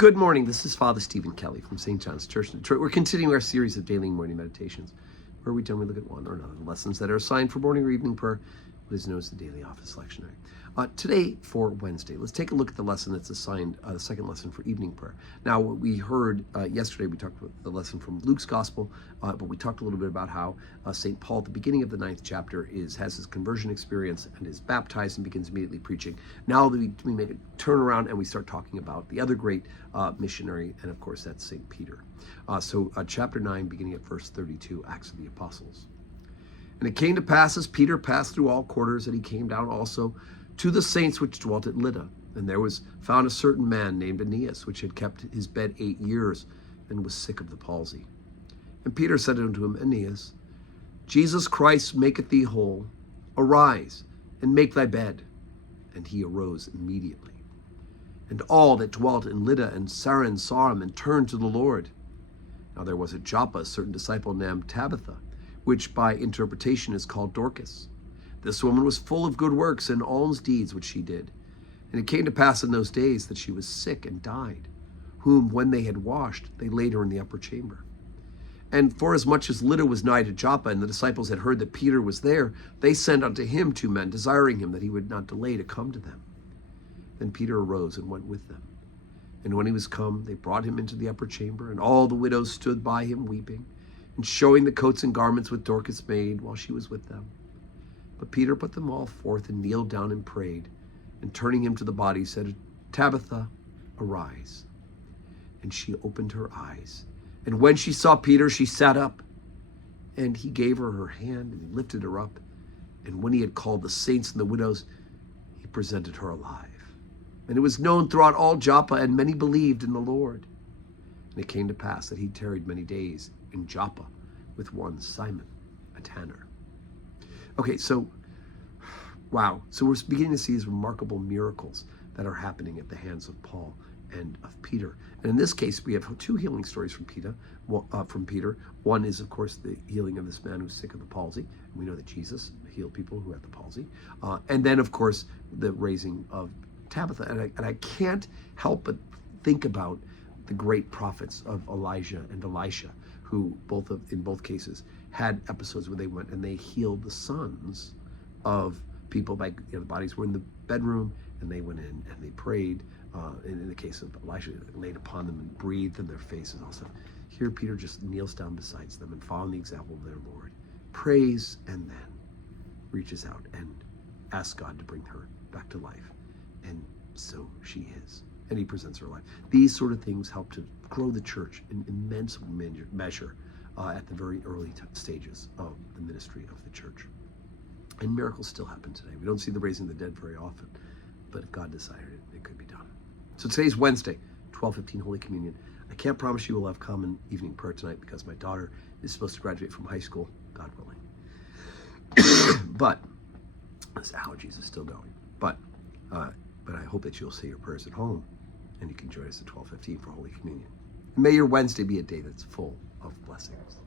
Good morning. This is Father Stephen Kelly from St. John's Church in Detroit. We're continuing our series of daily morning meditations, where we generally look at one or another of the lessons that are assigned for morning or evening prayer, what is known as the daily office lectionary. Today, for Wednesday, let's take a look at the lesson that's assigned, the second lesson for evening prayer. Now, what we heard yesterday, we talked about the lesson from Luke's Gospel, but we talked a little bit about how St. Paul, at the beginning of the 9th chapter, has his conversion experience and is baptized and begins immediately preaching. Now that we make a turnaround and we start talking about the other great missionary, and of course, that's St. Peter. So chapter 9, beginning at verse 32, Acts of the Apostles. And it came to pass, as Peter passed through all quarters, that he came down also to the saints which dwelt at Lydda. And there was found a certain man named Aeneas, which had kept his bed 8 years, and was sick of the palsy. And Peter said unto him, Aeneas, Jesus Christ maketh thee whole. Arise, and make thy bed. And he arose immediately. And all that dwelt in Lydda and Saron saw him, and turned to the Lord. Now there was at Joppa a certain disciple named Tabitha, which by interpretation is called Dorcas. This woman was full of good works and alms deeds which she did. And it came to pass in those days that she was sick and died, whom when they had washed, they laid her in the upper chamber. And forasmuch as Lydda was nigh to Joppa, and the disciples had heard that Peter was there, they sent unto him 2 men, desiring him that he would not delay to come to them. Then Peter arose and went with them. And when he was come, they brought him into the upper chamber, and all the widows stood by him weeping, and showing the coats and garments which Dorcas made while she was with them. But Peter put them all forth, and kneeled down and prayed, and turning him to the body, said, Tabitha, arise. And she opened her eyes. And when she saw Peter, she sat up. And he gave her her hand, and he lifted her up. And when he had called the saints and the widows, he presented her alive. And it was known throughout all Joppa, and many believed in the Lord. And it came to pass that he tarried many days in Joppa with one Simon, a tanner. Okay, so, wow. So we're beginning to see these remarkable miracles that are happening at the hands of Paul and of Peter. And in this case, we have 2 healing stories from Peter. One is, of course, the healing of this man who's sick of the palsy. And we know that Jesus healed people who had the palsy. And then, of course, the raising of Tabitha. And I can't help but think about the great prophets of Elijah and Elisha, who in both cases had episodes where they went and they healed the sons of people by, the bodies were in the bedroom, and they went in and they prayed. In the case of Elisha, they laid upon them and breathed in their faces and all stuff. Here, Peter just kneels down beside them and following the example of their Lord, prays, and then reaches out and asks God to bring her back to life. And so she is. And he presents her life. These sort of things help to grow the church in immense measure at the very early stages of the ministry of the church. And miracles still happen today. We don't see the raising of the dead very often, but if God decided it, it could be done. So today's Wednesday, 12:15 Holy Communion. I can't promise you we'll have common evening prayer tonight because my daughter is supposed to graduate from high school, God willing. But this allergies is still going. But I hope that you'll say your prayers at home, and you can join us at 12:15 for Holy Communion. May your Wednesday be a day that's full of blessings.